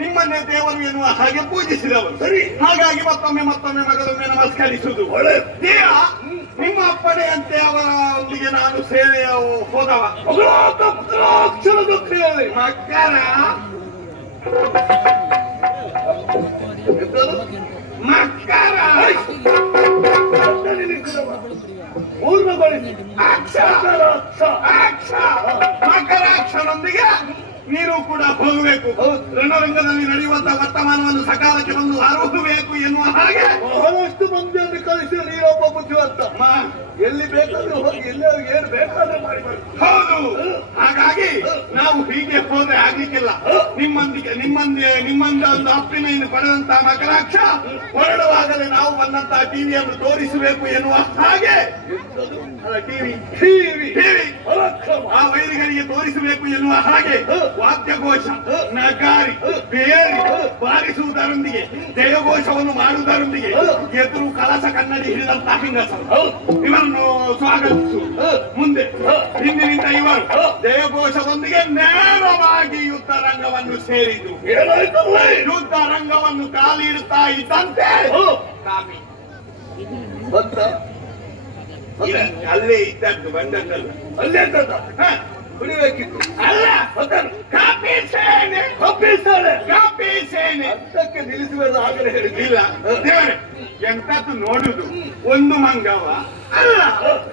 ನಿಮ್ಮನ್ನೇ ದೇವರು ಎನ್ನುವ ಹಾಗೆ ಪೂಜಿಸಿದವರು. ಸರಿ, ಹಾಗಾಗಿ ಮತ್ತೊಮ್ಮೆ ಮಗಳೊಮ್ಮೆ ನಮಸ್ಕರಿಸುವುದು ದೇಹ ನಿಮ್ಮ ಅಪ್ಪಣೆಯಂತೆ ಅವರೊಂದಿಗೆ ನಾನು ಸೇವೆಯ ಹೋದವ. ಮಕರಾಕ್ಷನೊಂದಿಗೆ ನೀನು ಕೂಡ ಹೋಗಬೇಕು. ರಣರಂಗದಲ್ಲಿ ನಡೆಯುವಂತಹ ವರ್ತಮಾನವನ್ನು ಸಕಾಲಕ್ಕೆ ಬಂದು ಆರೋಹಬೇಕು ಎನ್ನುವ ಹಾಗೆ ಬಹಳಷ್ಟು ಮಂದಿಯನ್ನು ಕಳಿಸಿ ನೀರೊಬ್ಬ ಬುದ್ಧಿವಂತ. ಎಲ್ಲಿ ಬೇಕಾದ್ರೂ ಹೋಗಿ ಎಲ್ಲೇ ಏನು ಬೇಕಾದ್ರೂ ಮಾಡಿ. ಹೌದು, ಹಾಗಾಗಿ ನಾವು ಹೀಗೆ ಹೋದ್ರೆ ಆಗ್ಲಿಕ್ಕಿಲ್ಲ. ನಿಮ್ಮಂದ ಒಂದು ಅಪ್ಪಿನ ಪಡೆದಂತಹ ಮಕರಾಕ್ಷ ಹೊರಡುವಾಗಲೇ ನಾವು ಬಂದಂತಹ ಟಿವಿಯನ್ನು ತೋರಿಸಬೇಕು ಎನ್ನುವ ಹಾಗೆ ಟಿವಿ ಆ ವೈರಿಗಳಿಗೆ ತೋರಿಸಬೇಕು ಎನ್ನುವ ಹಾಗೆ ವಾದ್ಯಘೋಷ ನಗಾರಿ ಬೇರಿ ಬಾರಿಸುವುದರೊಂದಿಗೆ ಜಯಘೋಷವನ್ನು ಮಾಡುವುದರೊಂದಿಗೆ ಎದುರು ಕಲಸ ಕನ್ನಡಿ ಹಿಡಿದಂತಹ ಹೆಂಗಸರು ಇವರನ್ನು ಸ್ವಾಗತಿಸು. ಮುಂದೆ ಹಿಂದಿನಿಂದ ಇವರು ಜಯಘೋಷದೊಂದಿಗೆ ನೇರವಾಗಿ ಯುದ್ಧ ರಂಗವನ್ನು ಸೇರಿದ್ರು. ಯುದ್ಧ ರಂಗವನ್ನು ಕಾಲಿಡುತ್ತಾ ಇದ್ದಂತೆ ಕಾಮಿ ಅಲ್ಲೇ ಇದ್ದದ್ದು ಬಂದದ್ದಲ್ಲ, ಅಲ್ಲೇ ಕುಡಿಬೇಕಿತ್ತು. ಅಲ್ಲ, ಕಾಪಿ ಸೇನೆ ಅದಕ್ಕೆ ನಿಲ್ಲಿಸಬೇಕು ಆಗಲೇ ಹೇಳಿಲ್ಲ. ದೇವರೇ, ಎಂತದ್ದು ನೋಡುದು ಒಂದು ಮಂಗವ ಅಲ್ಲ,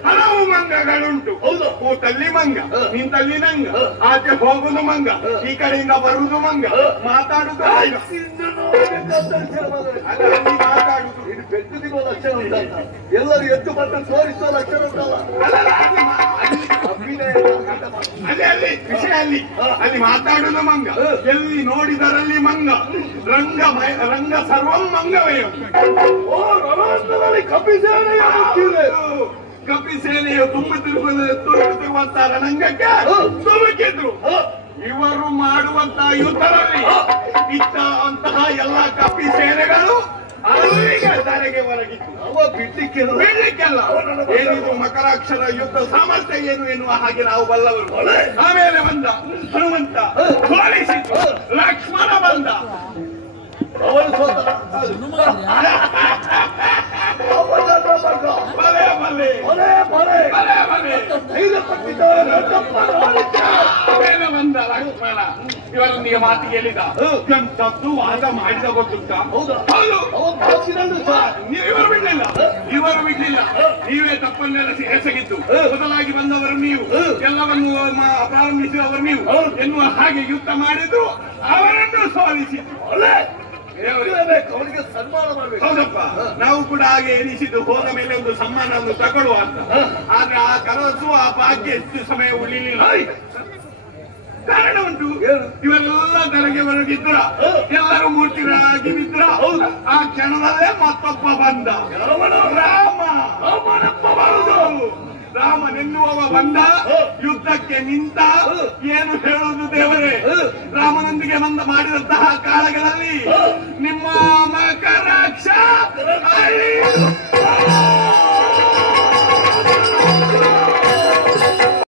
ಹಲವು ಮಂಗಗಳುಂಟು. ಹೌದು, ಊಟಲ್ಲಿ ಮಂಗ, ನಿಂತಲ್ಲಿ ನಂಗ, ಆಚೆ ಹೋಗುದು ಮಂಗ, ಈ ಕಡೆಯಿಂದ ಬರುವುದು ಮಂಗ, ಮಾತಾಡುದು ಮಾತಾಡುದು ಇದು ಬೆಟ್ಟದಿಗೋ ಲಕ್ಷಣ ಉಂಟಲ್ಲ, ಎಲ್ಲರೂ ಎದ್ದು ಬಂದು ತೋರಿಸೋ ಲಕ್ಷಣ ಉಂಟಲ್ಲ. ಅಲ್ಲಿ ವಿಷಯ ಅಲ್ಲಿ ಮಾತಾಡುದು ಮಂಗ, ಎಲ್ಲಿ ನೋಡಿದರಲ್ಲಿ ಮಂಗ, ರಂಗ ಸರ್ವಂ ಮಂಗವೇ. ಕಪಿ ಸೇನೆಯು ತುಂಬುತ್ತಿರುವಂತಹ ರಣರಂಗಕ್ಕೆ ಧುಮುಕಿದ್ರು. ಇವರು ಮಾಡುವಂತಹ ಯುದ್ಧದಲ್ಲಿ ಇದ್ದಂತಹ ಎಲ್ಲ ಕಪಿ ಸೇನೆಗಳು ಅಲ್ಲಿಗೆ ಧರೆಗೆ ಹೊರಗಿತ್ತು. ಬಿಡ್ಲಿಕ್ಕೆಲ್ಲ ಏನಿದು ಮಕರಾಕ್ಷರ ಯುದ್ಧ ಸಾಮರ್ಥ್ಯ ಏನು ಎನ್ನುವ ಹಾಗೆ ನಾವು ಬಲ್ಲವರು. ಆಮೇಲೆ ಬಂದ ಹನುಮಂತ, ಸೋಲಿಸಿತು. ಲಕ್ಷ್ಮಣ ಬಂದ, ಅವನು ಸೋತ. ಆಮೇಲೆ ಬಂದ ಲಕ್ಷ್ಮಣ, ಇವರೊಂದಿಗೆ ಮಾತಿಗೆ ಹೇಳಿದ. ಎಂತದ್ದು ವಾದ ಮಾಡಿದ ಗೊತ್ತುಂಟ? ಹೌದು, ಇವರು ಬಿಡ್ಲಿಲ್ಲ. ನೀವೇ ತಪ್ಪನ್ನೆಲ್ಲ ಎಸಗಿದ್ದು, ಮೊದಲಾಗಿ ಬಂದವರು ನೀವು, ಎಲ್ಲವನ್ನು ಪ್ರಾರಂಭಿಸಿದವರು ನೀವು ಎನ್ನುವ ಹಾಗೆ ಯುದ್ಧ ಮಾಡಿದ್ರು. ಅವರನ್ನು ಸೋಲಿಸಿದ್ರು. ಅವರಿಗೆ ಸನ್ಮಾನ ಮಾಡಬೇಕು. ಹೌದಪ್ಪ, ನಾವು ಕೂಡ ಹಾಗೆ ಎನಿಸಿದ್ದು. ಹೋದ ಮೇಲೆ ಒಂದು ಸನ್ಮಾನವನ್ನು ತಗೊಳ್ಳುವ ಅಂತ. ಆದ್ರೆ ಆ ಕನಸು ಆ ಭಾಗ್ಯ ಎಷ್ಟು ಸಮಯ ಉಳಿಲಿಲ್ಲ. ಕಾರಣ ಉಂಟು. ಇವರೆಲ್ಲ ಧರೆಗೆ ಹೊರಗಿದ್ರ, ಎಲ್ಲರೂ ಮೂರ್ತಿಗಳಾಗಿ ನಿದ್ರ. ಆ ಕ್ಷಣದಲ್ಲೇ ಮತ್ತೊಬ್ಬ ಬಂದ, ರಾಮನಪ್ಪ ಬರುದು. ರಾಮನೆನ್ನುವವ ಬಂದ, ಯುದ್ಧಕ್ಕೆ ನಿಂತ. ಏನು ಹೇಳುವುದು ದೇವರೇ, ರಾಮನೊಂದಿಗೆ ಮಾಡಿದಂತಹ ಕಾಲಗಳಲ್ಲಿ ನಿಮ್ಮ ಮಕರಾಕ್ಷ